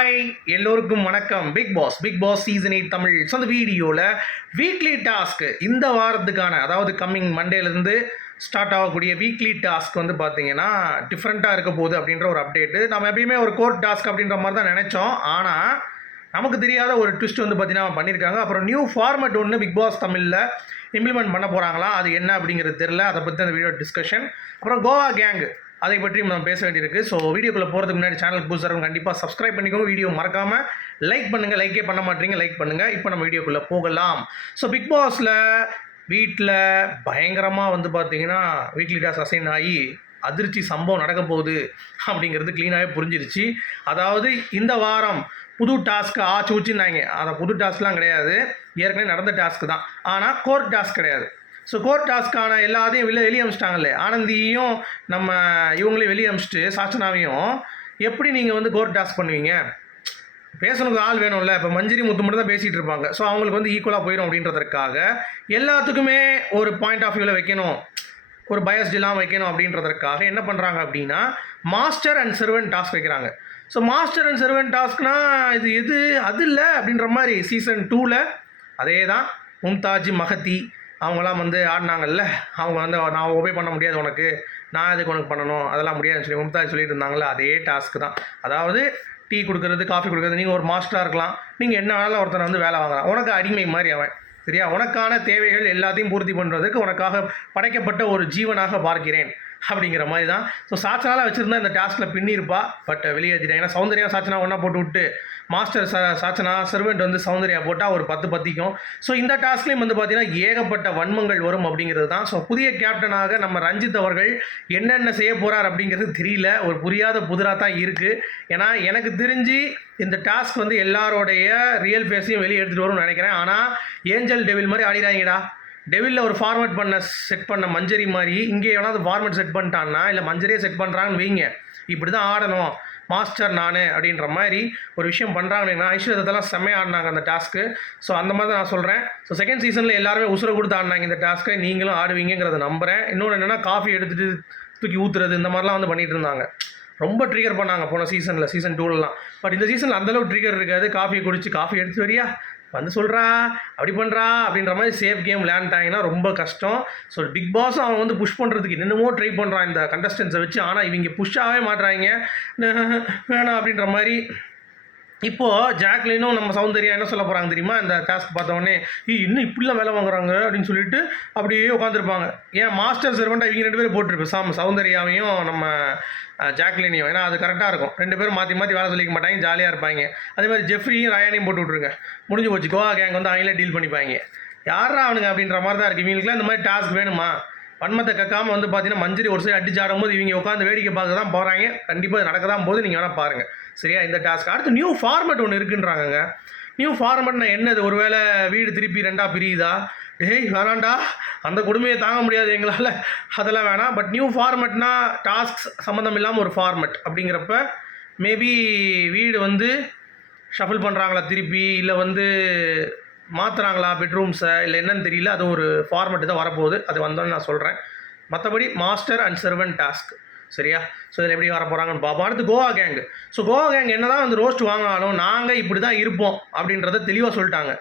Hi எல்லோருக்கும் வணக்கம். Bigg Boss Bigg Boss season eight Tamil. So அந்த வீடியோவில் வீக்லி டாஸ்க் இந்த வாரத்துக்கான அதாவது கம்மிங் மண்டேலேருந்து ஸ்டார்ட் ஆகக்கூடிய வீக்லி டாஸ்க் வந்து பார்த்தீங்கன்னா டிஃப்ரெண்ட்டாக இருக்க போகுது அப்படின்ற ஒரு அப்டேட்டு நம்ம எப்பயுமே ஒரு கோர்ட் டாஸ்க் அப்படின்ற மாதிரி தான் நினச்சோம். ஆனால் நமக்கு தெரியாத ஒரு ட்விஸ்ட் வந்து பார்த்தீங்கன்னா பண்ணியிருக்காங்க அப்புறம் நியூ ஃபார்மேட் ஒன்று பிக் பாஸ் தமிழில் இம்ப்ளிமெண்ட் பண்ண போகிறாங்களா அது என்ன அப்படிங்கிறது தெரில அதை பற்றி அந்த வீடியோ டிஸ்கஷன் அப்புறம் கோவா கேங்கு அதை பற்றி நம்ம பேச வேண்டியிருக்கு. ஸோ வீடியோக்குள்ளே போகிறதுக்கு முன்னாடி சேனலுக்கு புதுசாக கண்டிப்பாக சப்ஸ்கிரைப் பண்ணிக்கோங்க. வீடியோ மறக்காமல் லைக் பண்ணுங்கள் லைக்கே பண்ண மாட்டீங்க லைக் பண்ணுங்கள் இப்போ நம்ம வீடியோக்குள்ளே போகலாம். ஸோ பிக் பாஸில் வீட்டில் பயங்கரமாக வந்து பார்த்தீங்கன்னா வீக்லி டாஸ் அசைன் ஆகி அதிர்ச்சி சம்பவம் நடக்க போகுது அப்படிங்கிறது க்ளீனாகவே புரிஞ்சிருச்சு. அதாவது இந்த வாரம் புது டாஸ்க்கு ஆச்சு ஊச்சின்னாங்க. அதை புது டாஸ்க்லாம் கிடையாது. ஏற்கனவே நடந்த டாஸ்க் தான். ஆனால் கோர்ட் டாஸ்க் கிடையாது. ஸோ கோர்ட் டாஸ்க்கான எல்லாத்தையும் வெளியே வெளியே அமிச்சிட்டாங்களே ஆனந்தியும் நம்ம இவங்களையும் வெளியே அமிச்சிட்டு சாச்சனாவையும் எப்படி நீங்கள் வந்து கோர்ட் டாஸ்க் பண்ணுவீங்க? பேசணுக்கு ஆள் வேணும்ல. இப்போ மஞ்சரி முத்து மட்டும் தான் பேசிகிட்டு இருப்பாங்க. ஸோ அவங்களுக்கு வந்து ஈக்குவலாக போயிடும் அப்படின்றதற்காக எல்லாத்துக்குமே ஒரு பாயிண்ட் ஆஃப் வியூவில் வைக்கணும். ஒரு பயஸ்டெலாம் வைக்கணும் அப்படின்றதற்காக என்ன பண்ணுறாங்க அப்படின்னா மாஸ்டர் அண்ட் சர்வெண்ட் டாஸ்க் வைக்கிறாங்க. ஸோ மாஸ்டர் அண்ட் சர்வெண்ட் டாஸ்க்னா இது எது அது இல்லை அப்படின்ற மாதிரி சீசன் டூவில் அதே தான் மும்தாஜ் மகத்தி அவங்களாம் வந்து ஆடினாங்கல்ல அவங்க வந்து நான் ஒபே பண்ண முடியாது உனக்கு. நான் எதுக்கு உனக்கு பண்ணணும்? அதெல்லாம் முடியாதுன்னு சொல்லி மும்தாஜ் சொல்லிட்டு இருந்தாங்களே அதே டாஸ்க் தான். அதாவது டீ கொடுக்குறது காஃபி கொடுக்குறது நீங்கள் ஒரு மாஸ்டராக இருக்கலாம். நீங்கள் என்ன வேணாலும் ஒருத்தனை வந்து வேலை வாங்கலாம். உனக்கு அடிமை மாதிரி அவன். சரியா? உனக்கான தேவைகள் எல்லாத்தையும் பூர்த்தி பண்ணுறதுக்கு உனக்காக படைக்கப்பட்ட ஒரு ஜீவனாக பார்க்கிறேன். அப்படிங்கிற மாதிரி தான் ஸோ சாச்சனால வச்சுருந்தா இந்த டாஸ்கில் பின்னிருப்பா. பட் வெளியேற்றிட்டேன் ஏன்னா சௌந்தர்யா சாச்சனா ஒன்றா போட்டு விட்டு மாஸ்டர் ச சாச்சனா சர்வெண்ட் வந்து சௌந்தர்யா போட்டால் ஒரு பத்து பத்திக்கும். ஸோ இந்த டாஸ்க்லேயும் வந்து பார்த்திங்கன்னா ஏகப்பட்ட வன்மங்கள் வரும் அப்படிங்கிறது தான் ஸோ புதிய கேப்டனாக நம்ம ரஞ்சித் அவர்கள் என்னென்ன செய்ய போகிறார் அப்படிங்கிறது தெரியல. ஒரு புரியாத புதிராக தான் இருக்குது ஏன்னா எனக்கு தெரிஞ்சு இந்த டாஸ்க் வந்து எல்லாரோடைய ரியல் ஃபேஸையும் வெளியே எடுத்துகிட்டு வரும்னு நினைக்கிறேன். ஆனால் ஏஞ்சல் டெவில் மாதிரி ஆடிடாங்கடா டெவிலில் ஒரு ஃபார்மேட் பண்ண செட் பண்ண மஞ்சரி மாதிரி இங்கே எவனாவது ஃபார்மேட் செட் பண்ணிட்டான்னா இல்லை மஞ்சரியே செட் பண்ணுறாங்கன்னு வைங்க. இப்படி தான் ஆடணும். மாஸ்டர் நான் அப்படின்ற மாதிரி ஒரு விஷயம் பண்ணுறாங்கன்னா ஐஸ்வர்யத்தெல்லாம் செம்மையாக ஆடினாங்க அந்த டாஸ்க்கு ஸோ அந்த மாதிரி தான் நான் சொல்கிறேன் ஸோ செகண்ட் சீசனில் எல்லாருமே உசுரை கொடுத்து ஆடினாங்க இந்த டாஸ்க்கை நீங்களும் ஆடுவீங்கிறத நம்புகிறேன் இன்னொன்று என்னென்னா காஃபி எடுத்துகிட்டு தூக்கி ஊற்றுறது இந்த மாதிரிலாம் வந்து பண்ணிகிட்டு இருந்தாங்க. ரொம்ப ட்ரிகர் பண்ணாங்க போன சீசனில் சீசன் டூலலாம் பட் இந்த சீசனில் அந்தளவு ட்ரிகர் இருக்காது. காஃபியை குடிச்சு காஃபி எடுத்து வரியா? வந்து சொல்கிறா அப்படி பண்ணுறா அப்படின்ற மாதிரி சேஃப் கேம் விளையாண்டாங்கன்னா ரொம்ப கஷ்டம். ஸோ பிக் பாஸும் அவன் வந்து புஷ் பண்ணுறதுக்கு என்னென்னமோ ட்ரை பண்ணுறான் இந்த கண்டஸ்டன்ஸை வச்சு. ஆனால் இவங்க புஷ்ஷாகவே மாட்டுறாங்க வேணாம் அப்படின்ற மாதிரி இப்போது ஜாக்லினும் நம்ம சௌந்தர்யா என்ன சொல்ல போகிறாங்க தெரியுமா? இந்த டாஸ்க் பார்த்தோன்னே இன்னும் இப்படிலாம் வேலை வாங்குறாங்க? அப்படின்னு சொல்லிட்டு அப்படியே உட்காந்துருப்பாங்க ஏன் மாஸ்டர் சர்வெண்ட்டாக இவங்க ரெண்டு பேரும் போட்டிருப்பேன் சாம் சௌந்தர்யாவையும் நம்ம ஜாக்லினையும். ஏன்னா அது கரெக்டாக இருக்கும். ரெண்டு பேரும் மாற்றி மாற்றி வேலை சொல்லிக்க மாட்டாங்க ஜாலியாக இருப்பாங்க. அதே மாதிரி ஜெஃப்ரியும் ரயானையும் போட்டு விட்ருங்க முடிஞ்சு போச்சு. கோவா கேங் வந்து அவங்களே டீல் பண்ணிப்பாங்க. யாரா அவனுங்க அப்படின்ற மாதிரி தான் இருக்குது இவங்களுக்குலாம் இந்த மாதிரி டாஸ்க் வேணுமா? வன்மத்தை கக்காமல் வந்து பார்த்தீங்கன்னா மஞ்சரி ஒரு சைடு அடிச்சு ஆடும்போது இவங்க உட்காந்து வேடிக்கை பார்க்க தான் போகிறாங்க கண்டிப்பாக நடக்க தான் போது நீங்கள் வேணால் பாருங்கள் சரியா? இந்த டாஸ்க் அடுத்து நியூ ஃபார்மெட் ஒன்று இருக்குன்றாங்கங்க. நியூ ஃபார்மெட்னா என்னது? ஒருவேளை வீடு திருப்பி ரெண்டாக பிரியுதா? டேய் வேணாண்டா அந்த கொடுமையை தாங்க முடியாது எங்களால். அதெல்லாம் வேணாம். பட் நியூ ஃபார்மெட்னா டாஸ்க் சம்மந்தம் இல்லாமல் ஒரு ஃபார்மெட் அப்படிங்கிறப்ப மேபி வீடு வந்து ஷஃபிள் பண்ணுறாங்களா திருப்பி? இல்லை வந்து மாற்றுறாங்களா பெட்ரூம்ஸை இல்லை என்னன்னு தெரியல. அது ஒரு ஃபார்மெட்டு தான் வரப்போகுது. அது வந்தோன்னு நான் சொல்கிறேன் மற்றபடி மாஸ்டர் அண்ட் சர்வன் டாஸ்க் சரியா? ஸோ இதில் எப்படி வர போகிறாங்கன்னு பார்ப்போம். அடுத்து Goa gang so Goa gang என்ன தான் அந்த ரோஸ்ட் வாங்கினாலும் நாங்கள் இப்படி தான் இருப்போம் அப்படின்றத தெளிவாக சொல்லிட்டாங்க.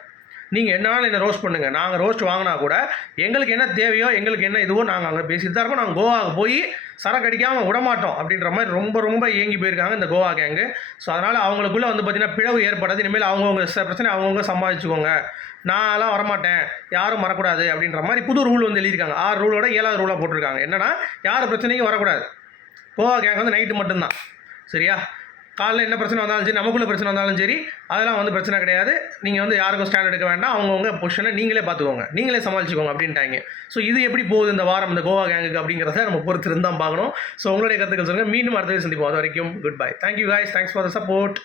நீங்கள் என்னாலும் என்ன ரோஸ்ட் பண்ணுங்கள் நாங்கள் ரோஸ்ட் வாங்கினா கூட எங்களுக்கு என்ன தேவையோ எங்களுக்கு என்ன இதுவோ நாங்கள் அங்கே பேசிட்டு தான் இருக்கோம். நாங்கள் கோவாவுக்கு போய் சரக்கு அடிக்காமல் விடமாட்டோம் அப்படின்ற மாதிரி ரொம்ப ரொம்ப ஏங்கி போயிருக்காங்க இந்த கோவா கேங்கு ஸோ அதனால் அவங்களுக்குள்ளே வந்து பார்த்திங்கன்னா பிளவு ஏற்படாது. இனிமேல் அவங்கவுங்க பிரச்சனை அவங்கவுங்க சம்பாதிச்சுக்கோங்க நான்லாம் வரமாட்டேன். யாரும் வரக்கூடாது அப்படின்ற மாதிரி புது ரூல் வந்து எழுதியிருக்காங்க. ஆறு ரூலோட ஏழாவது ரூலாக போட்டிருக்காங்க. என்னென்னா யார் பிரச்சனைக்கும் வரக்கூடாது. கோவா கேங் வந்து நைட்டு மட்டும்தான். சரியா? காலைல என்ன பிரச்சனை வந்தாலும் சரி நமக்குள்ள பிரச்சனை வந்தாலும் சரி அதெல்லாம் வந்து பிரச்சனை கிடையாது. நீங்கள் வந்து யாருக்கும் ஸ்டாண்ட் எடுக்க வேண்டாம். அவங்கவுங்க பொசிஷனை நீங்களே பார்த்துக்கோங்க நீங்களே சமாளிச்சுக்கோங்க அப்படின்ட்டாங்க. ஸோ இது எப்படி போகுது இந்த வாரம் இந்த கோவா கேங்குக்கு அப்படிங்கிறத நம்ம பொறுத்து இருந்தால் பார்க்கணும். ஸோ உங்களுடைய கருத்துக்கள் சொல்லுங்கள் மீண்டும் அடுத்த சந்திப்போம். அது வரைக்கும் good bye thank you guys thanks for the support